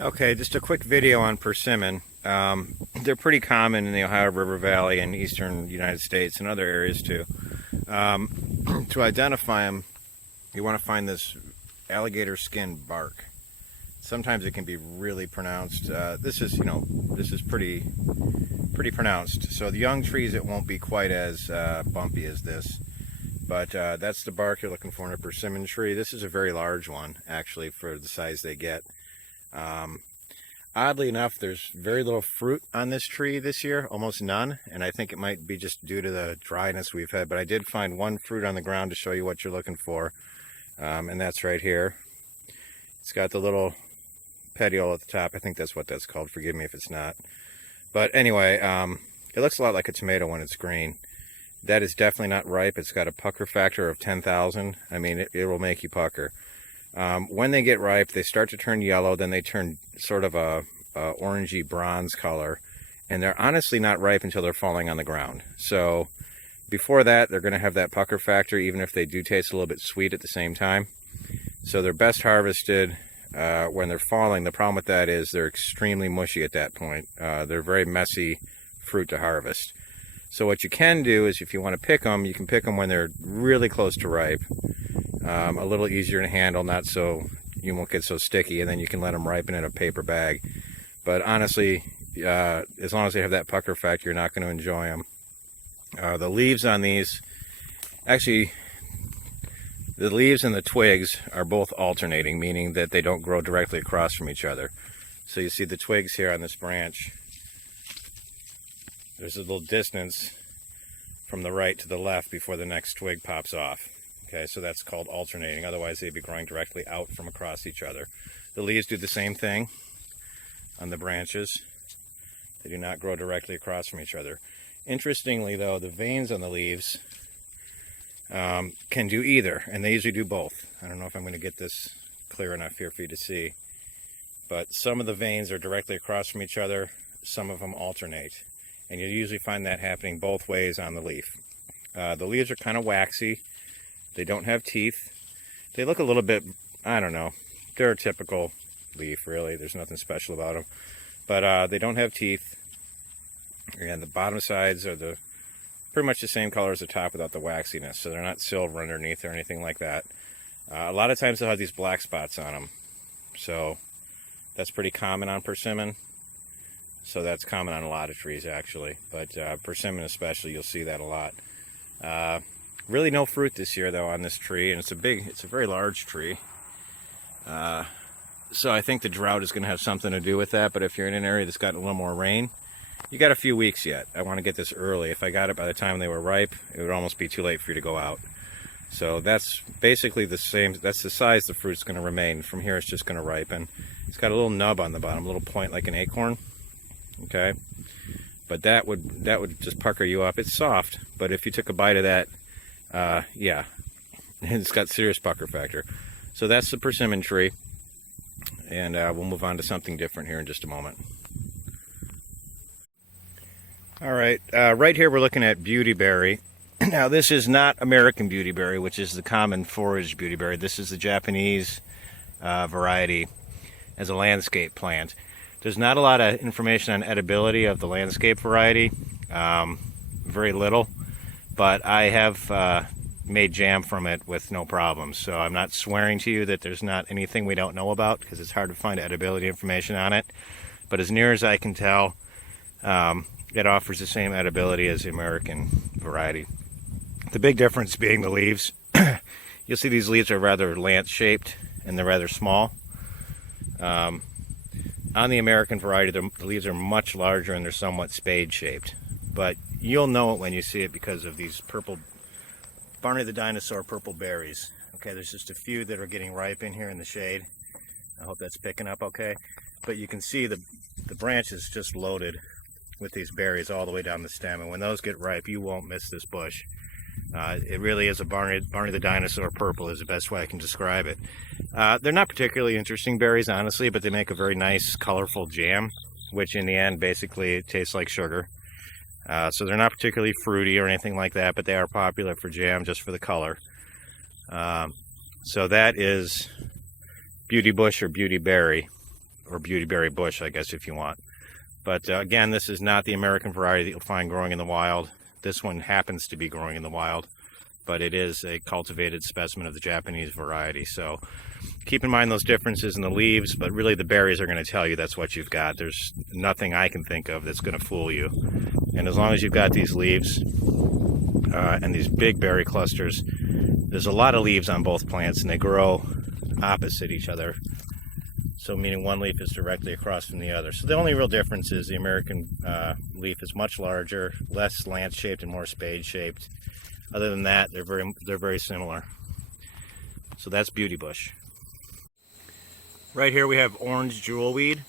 Okay, just a quick video on persimmon. They're pretty common in the Ohio River Valley and eastern United States and other areas too. To identify them, you want to find this alligator skin bark. Sometimes it can be really pronounced. This is pretty pronounced. So the young trees, it won't be quite as bumpy as this. But that's the bark you're looking for in a persimmon tree. This is a very large one, actually, for the size they get. Um, Oddly enough, there's very little fruit on this tree this year, almost none, and I think it might be just due to the dryness we've had, but I did find one fruit on the ground to show you what you're looking for, and that's right here. It's got the little petiole at the top. I think that's what that's called. Forgive me if it's not. But anyway, it looks a lot like a tomato when it's green. That is definitely not ripe. It's got a pucker factor of 10,000. I mean, it will make you pucker. When they get ripe, they start to turn yellow, then they turn sort of a orangey bronze color, and they're honestly not ripe until they're falling on the ground. So before that, they're going to have that pucker factor, even if they do taste a little bit sweet at the same time. So they're best harvested when they're falling. The problem with that is they're extremely mushy at that point. They're very messy fruit to harvest. So what you can do is, if you want to pick them, you can pick them when they're really close to ripe. A little easier to handle, not so you won't get so sticky, and then you can let them ripen in a paper bag. But honestly, as long as they have that pucker factor, you're not going to enjoy them. The leaves on these, actually, the leaves and the twigs are both alternating, meaning that they don't grow directly across from each other. So you see the twigs here on this branch. There's a little distance from the right to the left before the next twig pops off. Okay, so that's called alternating. Otherwise, they'd be growing directly out from across each other. The leaves do the same thing on the branches. They do not grow directly across from each other. Interestingly, though, the veins on the leaves can do either, and they usually do both. I don't know if I'm going to get this clear enough here for you to see, but some of the veins are directly across from each other, some of them alternate, and you usually find that happening both ways on the leaf. The leaves are kind of waxy. They don't have teeth. They look a little bit, I don't know, they're a typical leaf, really. There's nothing special about them. But they don't have teeth. And the bottom sides are pretty much the same color as the top without the waxiness. So they're not silver underneath or anything like that. A lot of times they'll have these black spots on them. So that's pretty common on persimmon. So that's common on a lot of trees, actually. But persimmon especially, you'll see that a lot. Really no fruit this year, though, on this tree, and it's a very large tree. So I think the drought is going to have something to do with that, but if you're in an area that's gotten a little more rain, you got a few weeks yet. I want to get this early. If I got it by the time they were ripe, it would almost be too late for you to go out. So that's basically the same, that's the size the fruit's going to remain. From here, it's just going to ripen. It's got a little nub on the bottom, a little point like an acorn. Okay? But that would just pucker you up. It's soft, but if you took a bite of that, yeah, it's got serious pucker factor. So that's the persimmon tree, and we'll move on to something different here in just a moment. All right, right here we're looking at beautyberry. Now this is not American beautyberry, which is the common forage beautyberry. This is the Japanese variety as a landscape plant. There's not a lot of information on edibility of the landscape variety, very little. But I have made jam from it with no problems. So I'm not swearing to you that there's not anything we don't know about, because it's hard to find edibility information on it. But as near as I can tell, it offers the same edibility as the American variety. The big difference being the leaves. You'll see these leaves are rather lance-shaped, and they're rather small. On the American variety, the leaves are much larger, and they're somewhat spade-shaped. But you'll know it when you see it because of these purple, Barney the Dinosaur purple berries. Okay, there's just a few that are getting ripe in here in the shade. I hope that's picking up okay. But you can see the branch is just loaded with these berries all the way down the stem. And when those get ripe, you won't miss this bush. It really is a Barney the Dinosaur purple is the best way I can describe it. They're not particularly interesting berries, honestly, but they make a very nice, colorful jam, which in the end, basically, it tastes like sugar. So they're not particularly fruity or anything like that, but they are popular for jam just for the color. So that is beauty bush or beauty berry, or beautyberry bush, I guess, if you want. But again, this is not the American variety that you'll find growing in the wild. This one happens to be growing in the wild, but it is a cultivated specimen of the Japanese variety. So keep in mind those differences in the leaves, but really the berries are going to tell you that's what you've got. There's nothing I can think of that's going to fool you. And as long as you've got these leaves and these big berry clusters, there's a lot of leaves on both plants, and they grow opposite each other. So meaning one leaf is directly across from the other. So the only real difference is the American leaf is much larger, less lance-shaped and more spade-shaped. Other than that, they're very similar. So that's beauty bush. Right here we have orange jewelweed.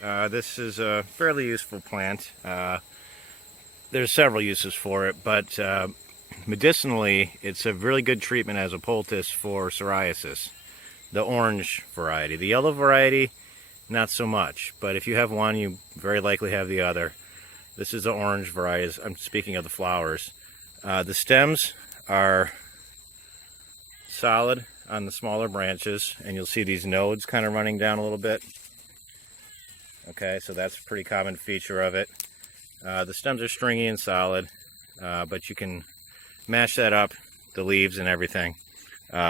This is a fairly useful plant. There's several uses for it, but medicinally, it's a really good treatment as a poultice for psoriasis. The orange variety. The yellow variety, not so much. But if you have one, you very likely have the other. This is the orange variety. I'm speaking of the flowers. The stems are solid on the smaller branches, and you'll see these nodes kind of running down a little bit. Okay, so that's a pretty common feature of it. The stems are stringy and solid, but you can mash that up, the leaves and everything.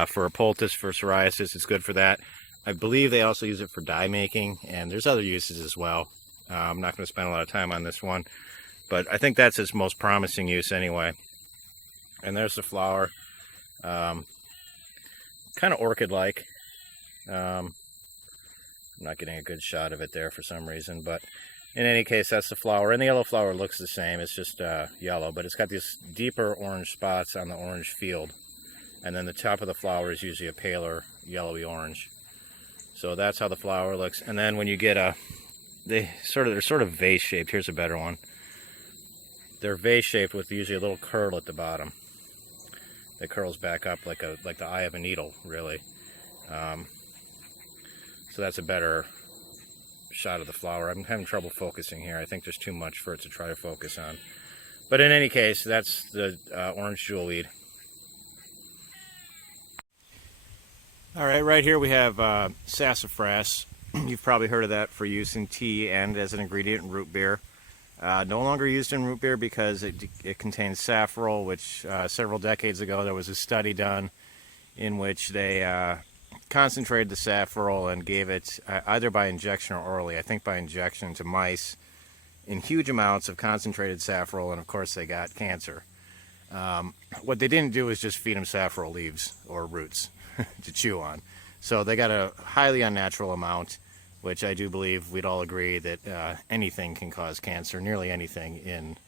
For a poultice for psoriasis, it's good for that. I believe they also use it for dye making, and there's other uses as well. I'm not going to spend a lot of time on this one, but I think that's its most promising use anyway. And there's the flower, kind of orchid-like. I'm not getting a good shot of it there for some reason, but in any case, that's the flower. And the yellow flower looks the same. It's just yellow, but it's got these deeper orange spots on the orange field. And then the top of the flower is usually a paler yellowy orange. So that's how the flower looks. And then when you get they're sort of vase shaped. Here's a better one. They're vase shaped with usually a little curl at the bottom that curls back up like the eye of a needle, really. So that's a better shot of the flower. I'm having trouble focusing here. I think there's too much for it to try to focus on. But in any case, that's the orange jewelweed. All right here we have sassafras. You've probably heard of that for use in tea and as an ingredient in root beer. No longer used in root beer because it contains safrole, which several decades ago there was a study done in which they concentrated the safrole and gave it either by injection or orally, I think by injection, to mice in huge amounts of concentrated safrole, and of course they got cancer. What they didn't do was just feed them safrole leaves or roots to chew on. So they got a highly unnatural amount, which I do believe we'd all agree that anything can cause cancer, nearly anything, in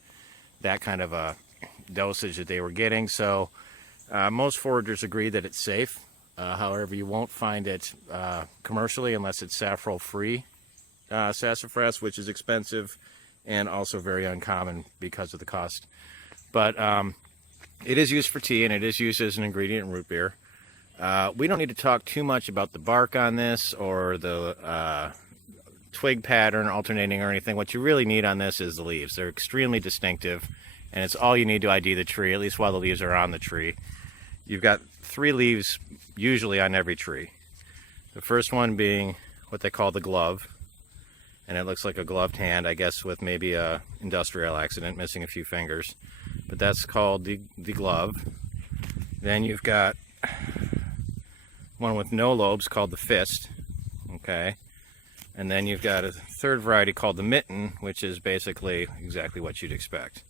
that kind of a dosage that they were getting. So most foragers agree that it's safe. However, you won't find it commercially unless it's saffron-free sassafras, which is expensive and also very uncommon because of the cost. But it is used for tea, and it is used as an ingredient in root beer. We don't need to talk too much about the bark on this or the twig pattern alternating or anything. What you really need on this is the leaves. They're extremely distinctive, and it's all you need to ID the tree, at least while the leaves are on the tree. You've got 3 leaves usually on every tree. The first one being what they call the glove, and it looks like a gloved hand, I guess, with maybe a industrial accident, missing a few fingers. But that's called the glove. Then you've got one with no lobes called the fist, okay? And then you've got a third variety called the mitten, which is basically exactly what you'd expect.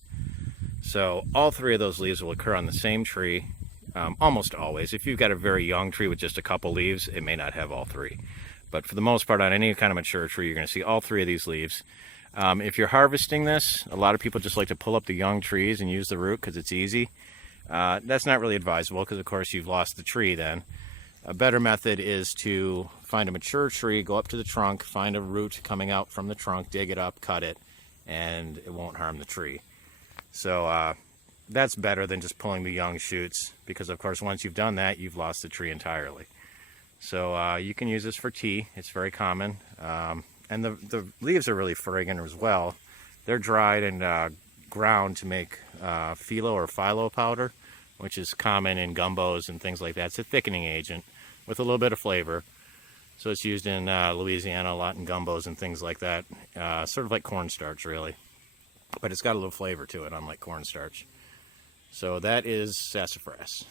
So all 3 of those leaves will occur on the same tree, almost always. If you've got a very young tree with just a couple leaves, it may not have all 3. But for the most part, on any kind of mature tree, you're going to see all 3 of these leaves. If you're harvesting this, a lot of people just like to pull up the young trees and use the root because it's easy. That's not really advisable because, of course, you've lost the tree then. A better method is to find a mature tree, go up to the trunk, find a root coming out from the trunk, dig it up, cut it, and it won't harm the tree. So that's better than just pulling the young shoots because, of course, once you've done that, you've lost the tree entirely. So you can use this for tea. It's very common. And the leaves are really fragrant as well. They're dried and ground to make phyllo or phyllo powder, which is common in gumbos and things like that. It's a thickening agent with a little bit of flavor. So it's used in Louisiana a lot in gumbos and things like that. Sort of like cornstarch, really. But it's got a little flavor to it, unlike cornstarch. So that is sassafras.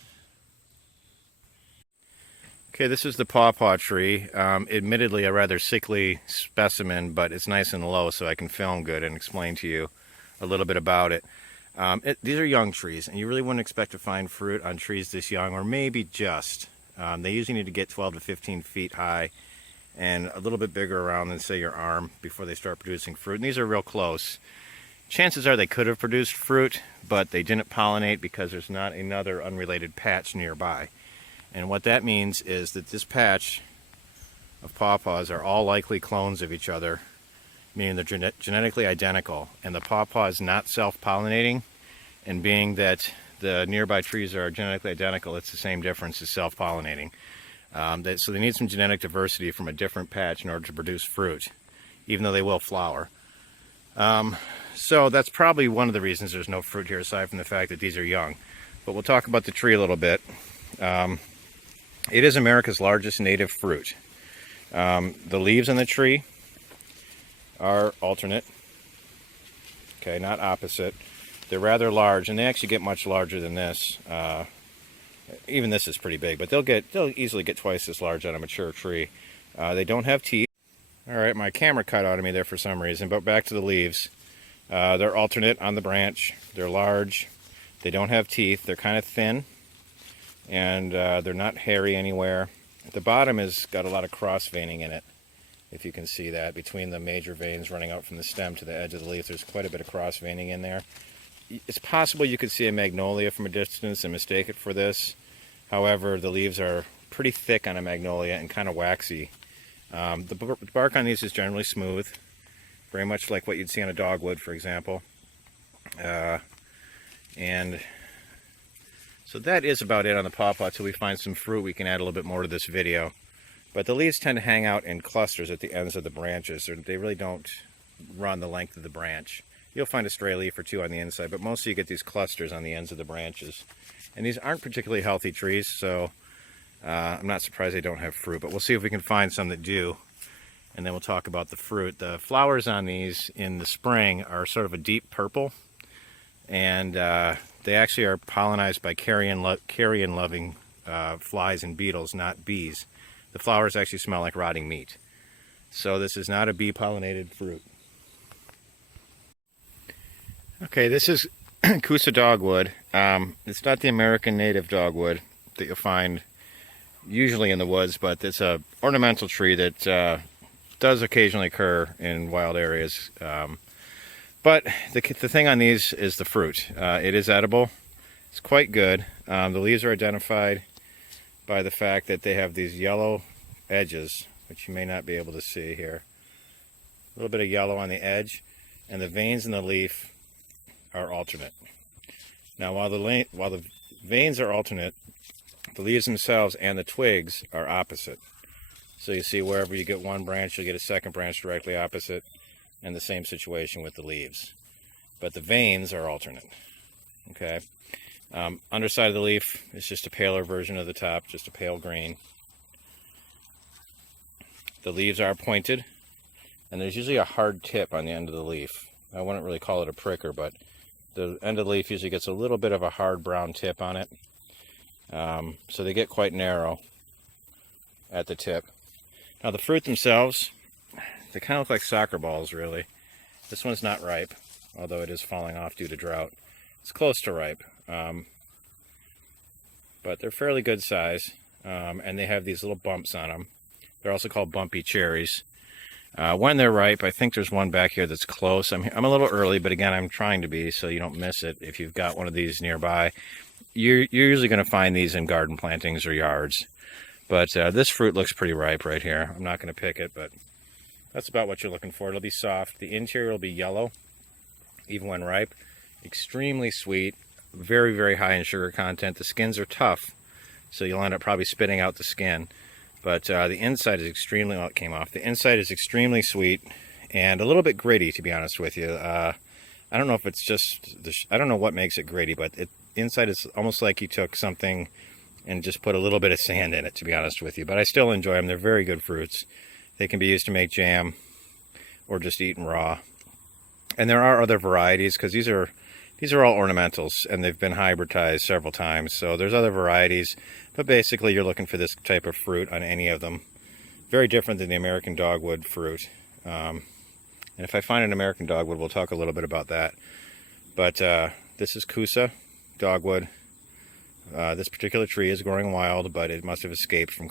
Okay, this is the pawpaw tree. Admittedly, a rather sickly specimen, but it's nice and low, so I can film good and explain to you a little bit about it. These are young trees, and you really wouldn't expect to find fruit on trees this young, or maybe just. They usually need to get 12 to 15 feet high and a little bit bigger around than, say, your arm before they start producing fruit. And these are real close. Chances are they could have produced fruit, but they didn't pollinate because there's not another unrelated patch nearby. And what that means is that this patch of pawpaws are all likely clones of each other, meaning they're genetically identical. And the pawpaw is not self-pollinating, and being that the nearby trees are genetically identical, it's the same difference as self-pollinating. So they need some genetic diversity from a different patch in order to produce fruit, even though they will flower. So that's probably one of the reasons there's no fruit here, aside from the fact that these are young. But we'll talk about the tree a little bit. It is America's largest native fruit. The leaves on the tree are alternate. Okay, not opposite. They're rather large, and they actually get much larger than this. Even this is pretty big, but they'll easily get twice as large on a mature tree. They don't have teeth. All right, my camera cut out of me there for some reason, but back to the leaves. They're alternate on the branch. They're large. They don't have teeth. They're kind of thin, and they're not hairy anywhere. The bottom has got a lot of cross veining in it, if you can see that. Between the major veins running out from the stem to the edge of the leaf, there's quite a bit of cross veining in there. It's possible you could see a magnolia from a distance and mistake it for this. However, the leaves are pretty thick on a magnolia and kind of waxy. The bark on these is generally smooth, very much like what you'd see on a dogwood, for example. And so that is about it on the pawpaw. Till we find some fruit, we can add a little bit more to this video. But the leaves tend to hang out in clusters at the ends of the branches. They really don't run the length of the branch. You'll find a stray leaf or two on the inside, but mostly you get these clusters on the ends of the branches. And these aren't particularly healthy trees, so I'm not surprised they don't have fruit. But we'll see if we can find some that do, and then we'll talk about the fruit. The flowers on these in the spring are sort of a deep purple, and they actually are pollinized by carrion-loving flies and beetles, not bees. The flowers actually smell like rotting meat. So this is not a bee-pollinated fruit. Okay, this is Coosa dogwood. It's not the American native dogwood that you'll find usually in the woods, but it's a ornamental tree that does occasionally occur in wild areas. But the thing on these is the fruit. It is edible. It's quite good. The leaves are identified by the fact that they have these yellow edges, which you may not be able to see here. A little bit of yellow on the edge, and the veins in the leaf are alternate. Now, while the veins are alternate, the leaves themselves and the twigs are opposite. So you see, wherever you get one branch, you'll get a second branch directly opposite, and the same situation with the leaves. But the veins are alternate. Okay. Underside of the leaf is just a paler version of the top, just a pale green. The leaves are pointed, and there's usually a hard tip on the end of the leaf. I wouldn't really call it a pricker, but the end of the leaf usually gets a little bit of a hard brown tip on it. So they get quite narrow at the tip. Now the fruit themselves, they kind of look like soccer balls, really. This one's not ripe, although it is falling off due to drought. It's close to ripe, but they're fairly good size, and they have these little bumps on them. They're also called bumpy cherries. When they're ripe, I think there's one back here that's close. I'm a little early, but again, I'm trying to be, so you don't miss it. If you've got one of these nearby, you're usually going to find these in garden plantings or yards. But this fruit looks pretty ripe right here. I'm not going to pick it, but that's about what you're looking for. It'll be soft. The interior will be yellow, even when ripe. Extremely sweet, very, very high in sugar content. The skins are tough, so you'll end up probably spitting out the skin. But the inside is extremely, well, it came off. The inside is extremely sweet and a little bit gritty, to be honest with you. I don't know if it's just, I don't know what makes it gritty, but inside is almost like you took something and just put a little bit of sand in it, to be honest with you. But I still enjoy them. They're very good fruits. They can be used to make jam or just eaten raw. And there are other varieties, because these are all ornamentals, and they've been hybridized several times. So there's other varieties, but basically you're looking for this type of fruit on any of them. Very different than the American dogwood fruit. And if I find an American dogwood, we'll talk a little bit about that. But this is Kusa dogwood. This particular tree is growing wild, but it must have escaped from...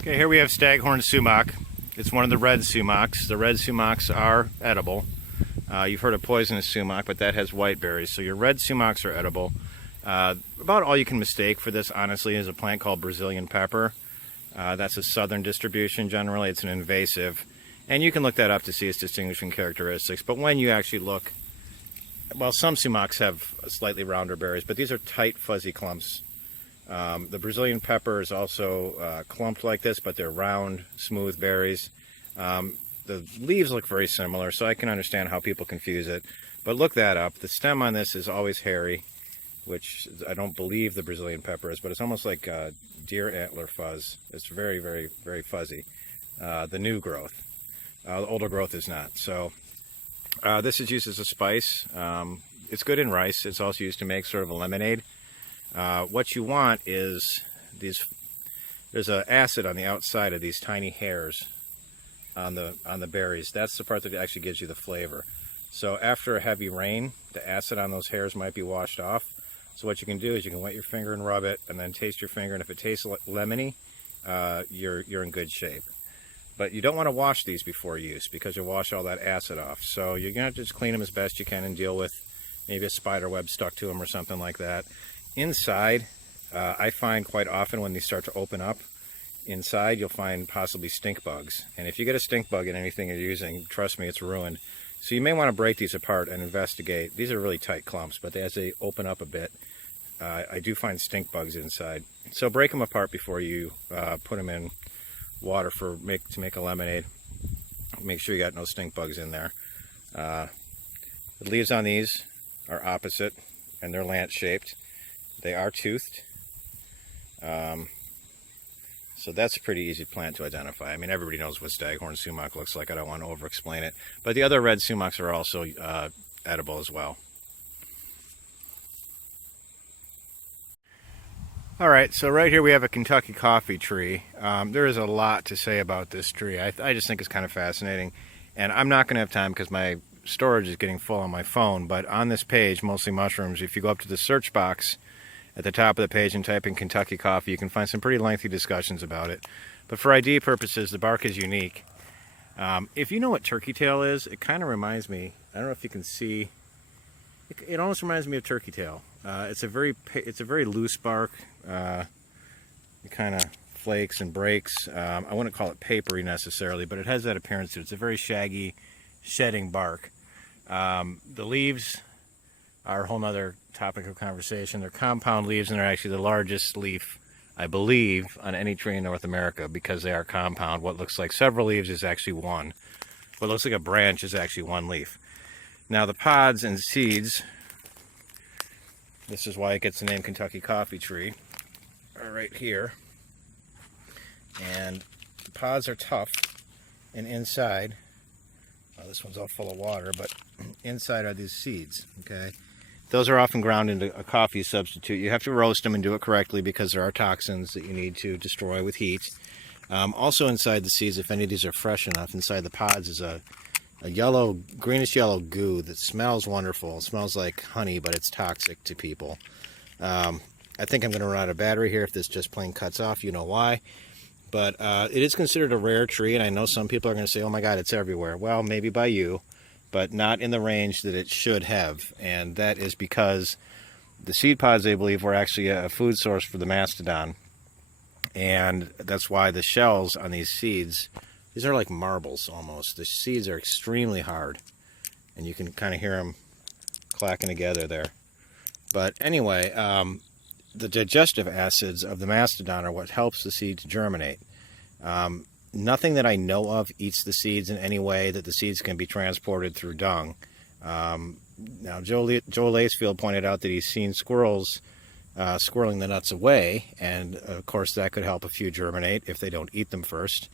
Okay, here we have staghorn sumac. It's one of the red sumacs. The red sumacs are edible. You've heard of poisonous sumac, but that has white berries. So your red sumacs are edible. About all you can mistake for this, honestly, is a plant called Brazilian pepper. That's a southern distribution generally. It's an invasive. And you can look that up to see its distinguishing characteristics. But when you actually look, well, some sumacs have slightly rounder berries, but these are tight, fuzzy clumps. The Brazilian pepper is also clumped like this, but they're round, smooth berries. The leaves look very similar, so I can understand how people confuse it. But look that up. The stem on this is always hairy, which I don't believe the Brazilian pepper is, but it's almost like deer antler fuzz. It's very, very, very fuzzy. The new growth. The older growth is not. So this is used as a spice. It's good in rice. It's also used to make sort of a lemonade. What you want is there's an acid on the outside of these tiny hairs on the berries. That's the part that actually gives you the flavor. So after a heavy rain, the acid on those hairs might be washed off. So what you can do is you can wet your finger and rub it, and then taste your finger, and if it tastes lemony, you're in good shape. But you don't want to wash these before use, because you'll wash all that acid off. So you're going to just clean them as best you can and deal with maybe a spider web stuck to them or something like that. Inside, I find quite often when these start to open up, inside you'll find possibly stink bugs. And if you get a stink bug in anything you're using, trust me, it's ruined. So you may want to break these apart and investigate. These are really tight clumps, but as they open up a bit, I do find stink bugs inside. So break them apart before you put them in water to make a lemonade. Make sure you got no stink bugs in there. The leaves on these are opposite, and they're lance shaped. They are toothed. So that's a pretty easy plant to identify. I mean, everybody knows what staghorn sumac looks like. I don't want to over-explain it. But the other red sumacs are also edible as well. All right, so right here we have a Kentucky coffee tree. There is a lot to say about this tree. I just think it's kind of fascinating. And I'm not going to have time because my storage is getting full on my phone. But on this page, Mostly Mushrooms, if you go up to the search box at the top of the page and type in Kentucky coffee, you can find some pretty lengthy discussions about it. But for ID purposes, the bark is unique. If you know what turkey tail is, it kind of reminds me, I don't know if you can see, it almost reminds me of turkey tail. It's a very loose bark. It kind of flakes and breaks. I wouldn't call it papery necessarily, but it has that appearance to it. It's a very shaggy, shedding bark. The leaves are a whole nother topic of conversation. They're compound leaves, and they're actually the largest leaf, I believe, on any tree in North America, because they are compound. What looks like several leaves is actually one. What looks like a branch is actually one leaf. Now the pods and seeds, this is why it gets the name Kentucky coffee tree, are right here. And the pods are tough, and inside, well, this one's all full of water, but inside are these seeds, okay? Those are often ground into a coffee substitute. You have to roast them and do it correctly because there are toxins that you need to destroy with heat. Also inside the seeds, if any of these are fresh enough, inside the pods is a yellow, greenish yellow goo that smells wonderful. It smells like honey, but it's toxic to people. I think I'm going to run out of battery here if this just plain cuts off. You know why. But it is considered a rare tree, and I know some people are going to say, oh my God, it's everywhere. Well, maybe by you, but not in the range that it should have. And that is because the seed pods, they believe, were actually a food source for the mastodon. And that's why the shells on these seeds, these are like marbles almost. The seeds are extremely hard, and you can kind of hear them clacking together there. But anyway, the digestive acids of the mastodon are what helps the seed to germinate. Nothing that I know of eats the seeds in any way that the seeds can be transported through dung. Now, Joe Lacefield pointed out that he's seen squirrels squirreling the nuts away, and of course that could help a few germinate if they don't eat them first.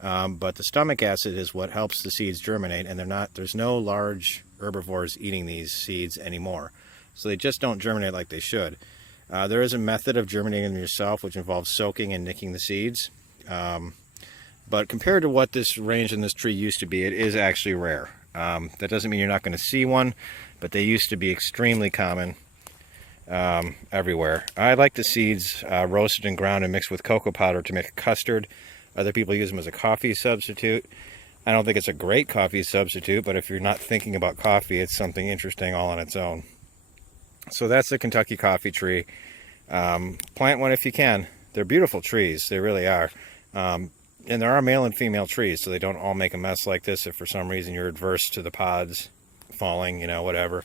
But the stomach acid is what helps the seeds germinate, and there's no large herbivores eating these seeds anymore. So they just don't germinate like they should. There is a method of germinating them yourself, which involves soaking and nicking the seeds. But compared to what this range in this tree used to be, it is actually rare. That doesn't mean you're not going to see one, but they used to be extremely common everywhere. I like the seeds roasted and ground and mixed with cocoa powder to make a custard. Other people use them as a coffee substitute. I don't think it's a great coffee substitute, but if you're not thinking about coffee, it's something interesting all on its own. So that's the Kentucky coffee tree. Plant one if you can. They're beautiful trees, they really are. And there are male and female trees, so they don't all make a mess like this if for some reason you're adverse to the pods falling, whatever.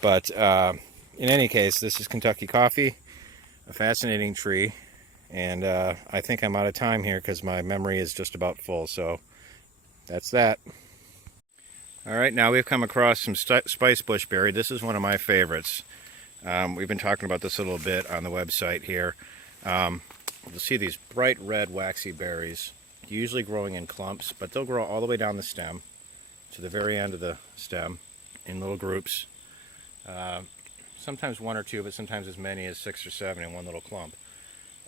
But in any case, this is Kentucky coffee, a fascinating tree. And I think I'm out of time here because my memory is just about full, so that's that. All right, now we've come across some spice bushberry. This is one of my favorites. We've been talking about this a little bit on the website here. You'll see these bright red waxy berries, usually growing in clumps, but they'll grow all the way down the stem to the very end of the stem in little groups. Sometimes one or two, but sometimes as many as 6 or 7 in one little clump.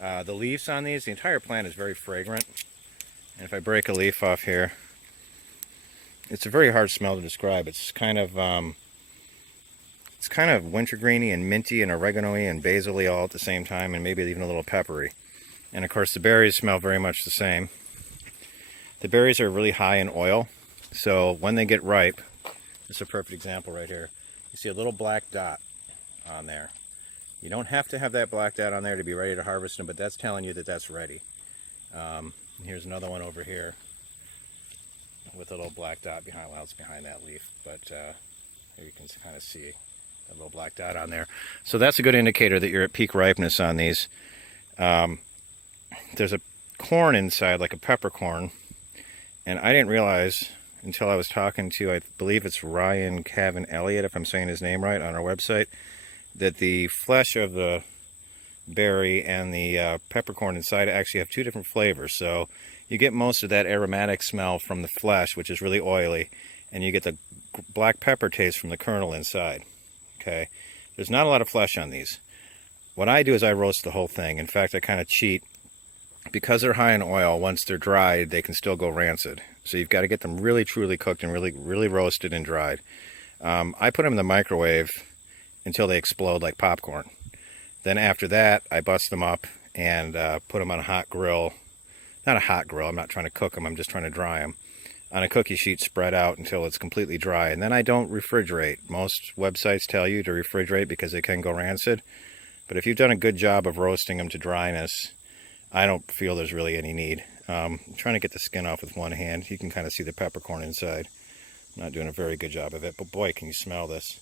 The leaves on these, the entire plant is very fragrant. And if I break a leaf off here, it's a very hard smell to describe. It's kind of wintergreeny and minty and oregano-y and basil-y all at the same time, and maybe even a little peppery. And of course the berries smell very much the same. The berries are really high in oil, so when they get ripe, this is a perfect example right here. You see a little black dot on there. You don't have to have that black dot on there to be ready to harvest them, but that's telling you that that's ready. Here's another one over here with a little black dot behind, well, it's behind that leaf, but here you can kind of see a little black dot on there. So that's a good indicator that you're at peak ripeness on these. There's a corn inside, like a peppercorn, and I didn't realize until I was talking to, I believe it's Ryan Cavan Elliott, if I'm saying his name right, on our website, that the flesh of the berry and the peppercorn inside actually have 2 different flavors. So you get most of that aromatic smell from the flesh, which is really oily, and you get the black pepper taste from the kernel inside. Okay, there's not a lot of flesh on these. What I do is I roast the whole thing. In fact, I kind of cheat. Because they're high in oil, once they're dried, they can still go rancid. So you've got to get them really truly cooked and really roasted and dried. I put them in the microwave until they explode like popcorn. Then after that, I bust them up and put them on a hot grill. Not a hot grill, I'm not trying to cook them, I'm just trying to dry them. On a cookie sheet spread out until it's completely dry. And then I don't refrigerate. Most websites tell you to refrigerate because they can go rancid. But if you've done a good job of roasting them to dryness, I don't feel there's really any need. I'm trying to get the skin off with one hand. You can kind of see the peppercorn inside. I'm not doing a very good job of it, but boy, can you smell this.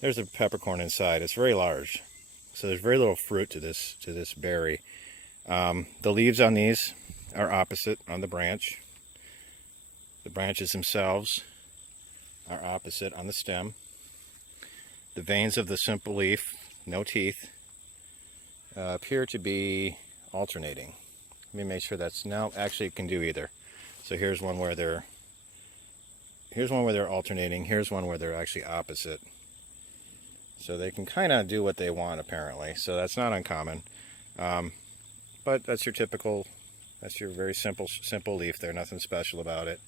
There's a peppercorn inside. It's very large. So there's very little fruit to this berry. The leaves on these are opposite on the branch. The branches themselves are opposite on the stem. The veins of the simple leaf, no teeth, appear to be alternating. Let me make sure that's, no, actually it can do either. So here's one where they're alternating, here's one where they're actually opposite. So they can kind of do what they want apparently, so that's not uncommon. But that's your typical, that's your very simple leaf there, nothing special about it.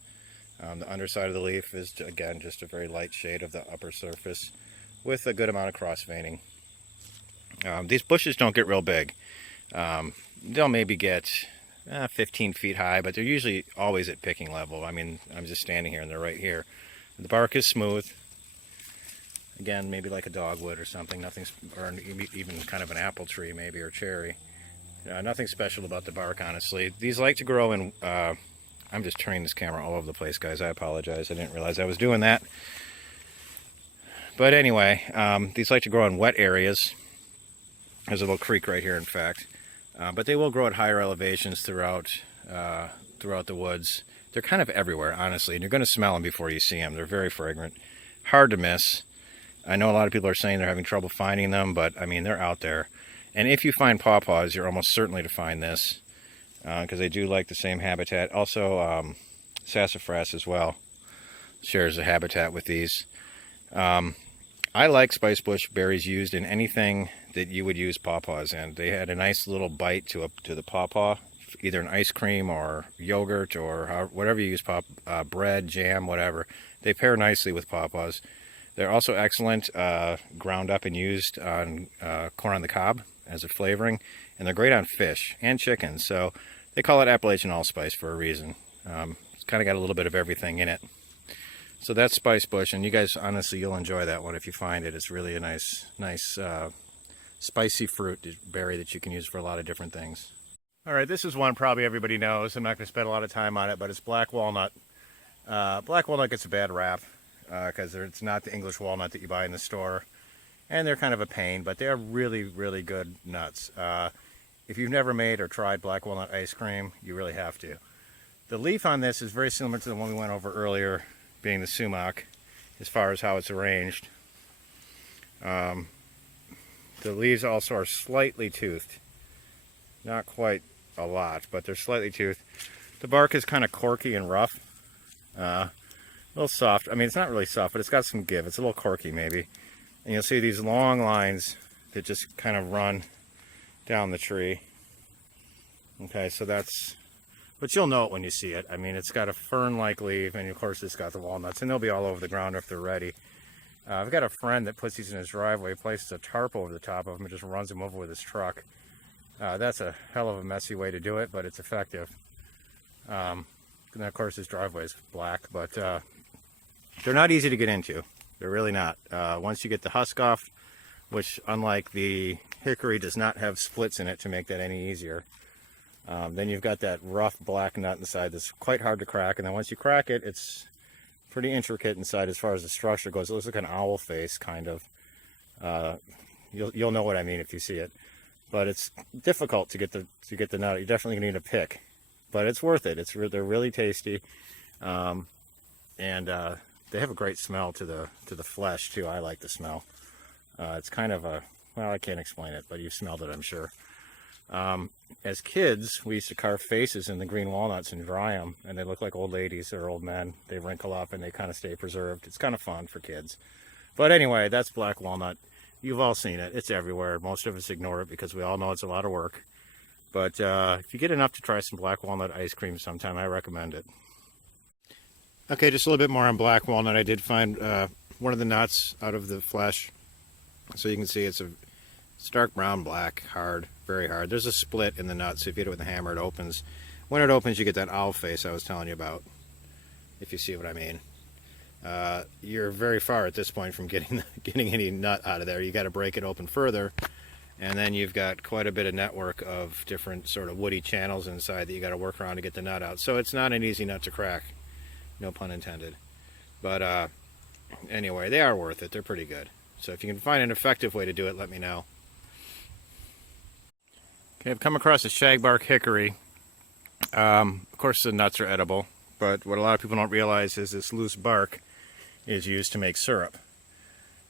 The underside of the leaf is, again, just a very light shade of the upper surface with a good amount of cross veining. These bushes don't get real big. They'll maybe get 15 feet high, but they're usually always at picking level. I mean, I'm just standing here and they're right here. The bark is smooth. Again, maybe like a dogwood or something. Nothing's, or even kind of an apple tree maybe, or cherry. Nothing special about the bark, honestly. These like to grow in, I'm just turning this camera all over the place, guys. I apologize. I didn't realize I was doing that. But anyway, these like to grow in wet areas. There's a little creek right here, in fact. But they will grow at higher elevations throughout the woods. They're kind of everywhere, honestly, and you're going to smell them before you see them. They're very fragrant. Hard to miss. I know a lot of people are saying they're having trouble finding them, but I mean, they're out there. And if you find pawpaws, you're almost certainly to find this, because they do like the same habitat. Also, sassafras as well shares a habitat with these. I like spicebush berries used in anything that you would use pawpaws in. They had a nice little bite to the pawpaw, either an ice cream or yogurt or whatever you use, bread, jam, whatever. They pair nicely with pawpaws. They're also excellent ground up and used on corn on the cob as a flavoring, and they're great on fish and chicken. So they call it Appalachian allspice for a reason. It's kind of got a little bit of everything in it. So that's spicebush, and you guys, honestly, you'll enjoy that one if you find it. It's really a nice spicy fruit berry that you can use for a lot of different things. All right, this is one probably everybody knows. I'm not going to spend a lot of time on it, but it's black walnut. Black walnut gets a bad rap because it's not the English walnut that you buy in the store, and they're kind of a pain, but they're really, really good nuts. If you've never made or tried black walnut ice cream, you really have to. The leaf on this is very similar to the one we went over earlier, being the sumac, as far as how it's arranged. The leaves also are slightly toothed. Not quite a lot, but they're slightly toothed. The bark is kind of corky and rough. A little soft. I mean, it's not really soft, but it's got some give. It's a little corky maybe. And you'll see these long lines that just kind of run down the tree. Okay, so that's... But you'll know it when you see it. I mean, it's got a fern-like leaf, and of course it's got the walnuts, and they'll be all over the ground if they're ready. I've got a friend that puts these in his driveway, places a tarp over the top of them, and just runs them over with his truck. That's a hell of a messy way to do it, but it's effective. And of course his driveway is black, but they're not easy to get into. They're really not. Once you get the husk off, which unlike the hickory does not have splits in it to make that any easier, then you've got that rough black nut inside that's quite hard to crack, and then once you crack it, it's pretty intricate inside as far as the structure goes. It looks like an owl face, kind of. You'll know what I mean if you see it. But it's difficult to get the nut. You're definitely gonna need a pick, but it's worth it. They're really tasty, and they have a great smell to the flesh too. I like the smell. It's kind of a, well, I can't explain it, but you've smelled it, I'm sure. As kids, we used to carve faces in the green walnuts and dry them, and they look like old ladies or old men. They wrinkle up and they kind of stay preserved. It's kind of fun for kids. But anyway, that's black walnut. You've all seen it. It's everywhere. Most of us ignore it because we all know it's a lot of work. But if you get enough to try some black walnut ice cream sometime, I recommend it. Okay, just a little bit more on black walnut. I did find one of the nuts out of the flesh. So you can see it's a stark brown, black, hard, very hard. There's a split in the nut, so if you hit it with a hammer, it opens. When it opens, you get that owl face I was telling you about, if you see what I mean. You're very far at this point from getting any nut out of there. You got to break it open further, and then you've got quite a bit of network of different sort of woody channels inside that you got to work around to get the nut out. So it's not an easy nut to crack, no pun intended. But anyway, they are worth it. They're pretty good. So if you can find an effective way to do it, let me know. Okay, I've come across a shagbark hickory. Of course, the nuts are edible, but what a lot of people don't realize is this loose bark is used to make syrup.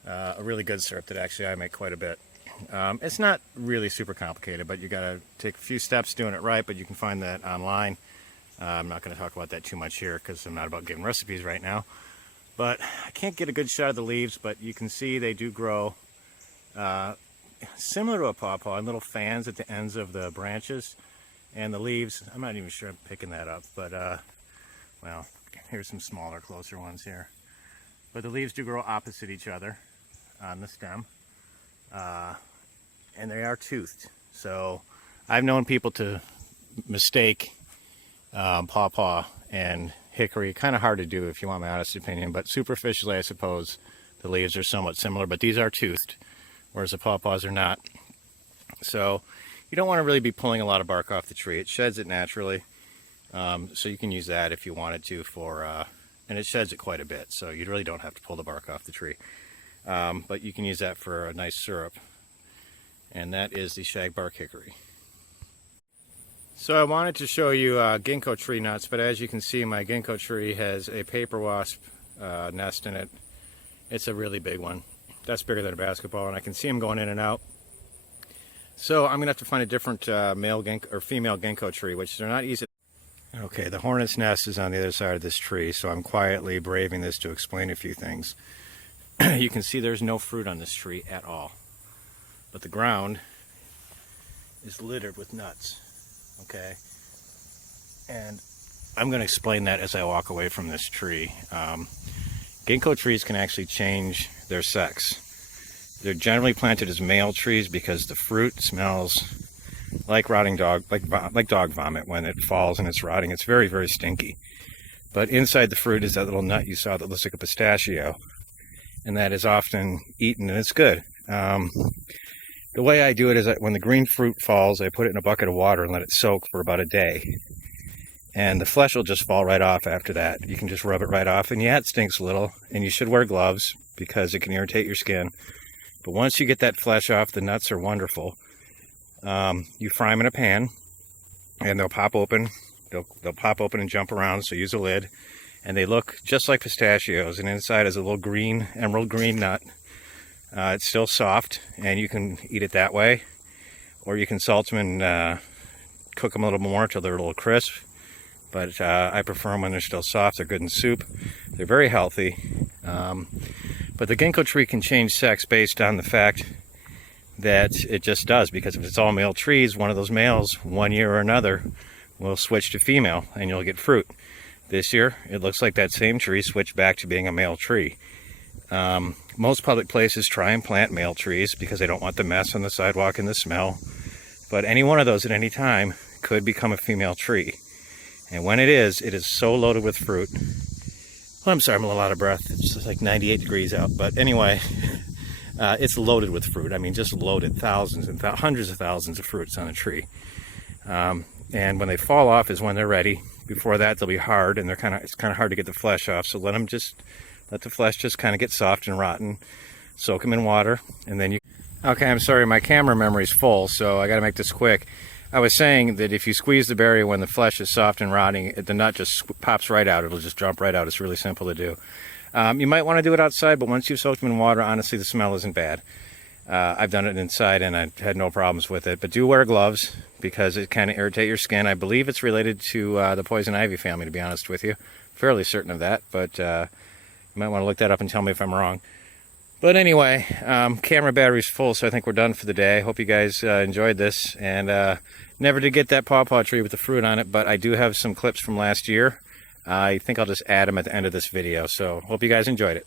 A really good syrup that actually I make quite a bit. It's not really super complicated, but you got to take a few steps doing it right, but you can find that online. I'm not going to talk about that too much here because I'm not about giving recipes right now. But I can't get a good shot of the leaves, but you can see they do grow similar to a pawpaw in little fans at the ends of the branches. And the leaves, I'm not even sure I'm picking that up, but well, here's some smaller, closer ones here. But the leaves do grow opposite each other on the stem, and they are toothed. So I've known people to mistake pawpaw and hickory. Kind of hard to do if you want my honest opinion, but superficially I suppose the leaves are somewhat similar, but these are toothed, whereas the pawpaws are not. So you don't want to really be pulling a lot of bark off the tree. It sheds it naturally, so you can use that if you wanted to for, and it sheds it quite a bit, so you really don't have to pull the bark off the tree. But you can use that for a nice syrup, and that is the shagbark hickory. So I wanted to show you ginkgo tree nuts, but as you can see, my ginkgo tree has a paper wasp nest in it. It's a really big one. That's bigger than a basketball, and I can see them going in and out. So I'm gonna have to find a different male ginkgo or female ginkgo tree, which they're not easy. Okay, the hornet's nest is on the other side of this tree, so I'm quietly braving this to explain a few things. You can see there's no fruit on this tree at all, but the ground is littered with nuts. Okay, and I'm going to explain that as I walk away from this tree. Ginkgo trees can actually change their sex. They're generally planted as male trees because the fruit smells like rotting dog, like dog vomit when it falls and it's rotting. It's very, very stinky. But inside the fruit is that little nut you saw that looks like a pistachio, and that is often eaten, and it's good. The way I do it is that when the green fruit falls, I put it in a bucket of water and let it soak for about a day. And the flesh will just fall right off after that. You can just rub it right off, and yeah, it stinks a little, and you should wear gloves because it can irritate your skin. But once you get that flesh off, the nuts are wonderful. You fry them in a pan, and they'll pop open. They'll pop open and jump around, so use a lid. And they look just like pistachios, and inside is a little green, emerald green nut. It's still soft, and you can eat it that way. Or you can salt them and cook them a little more until they're a little crisp. But I prefer them when they're still soft. They're good in soup. They're very healthy. But the ginkgo tree can change sex based on the fact that it just does, because if it's all male trees, one of those males, one year or another, will switch to female, and you'll get fruit. This year, it looks like that same tree switched back to being a male tree. Most public places try and plant male trees because they don't want the mess on the sidewalk and the smell. But any one of those at any time could become a female tree. And when it is so loaded with fruit. Well, I'm sorry, I'm a little out of breath. It's just like 98 degrees out. But anyway, it's loaded with fruit. I mean, just loaded. Thousands and hundreds of thousands of fruits on a tree. And when they fall off is when they're ready. Before that, they'll be hard, and it's kind of hard to get the flesh off. So let the flesh just kind of get soft and rotten. Soak them in water, and then you... Okay, I'm sorry, my camera memory's full, so I got to make this quick. I was saying that if you squeeze the berry when the flesh is soft and rotting, the nut just pops right out. It'll just jump right out. It's really simple to do. You might want to do it outside, but once you've soaked them in water, honestly, the smell isn't bad. I've done it inside, and I had no problems with it. But do wear gloves, because it kind of irritate your skin. I believe it's related to the poison ivy family, to be honest with you. Fairly certain of that, but you might want to look that up and tell me if I'm wrong. But anyway, camera battery's full, so I think we're done for the day. I hope you guys enjoyed this. And never did get that pawpaw tree with the fruit on it, but I do have some clips from last year. I think I'll just add them at the end of this video. So hope you guys enjoyed it.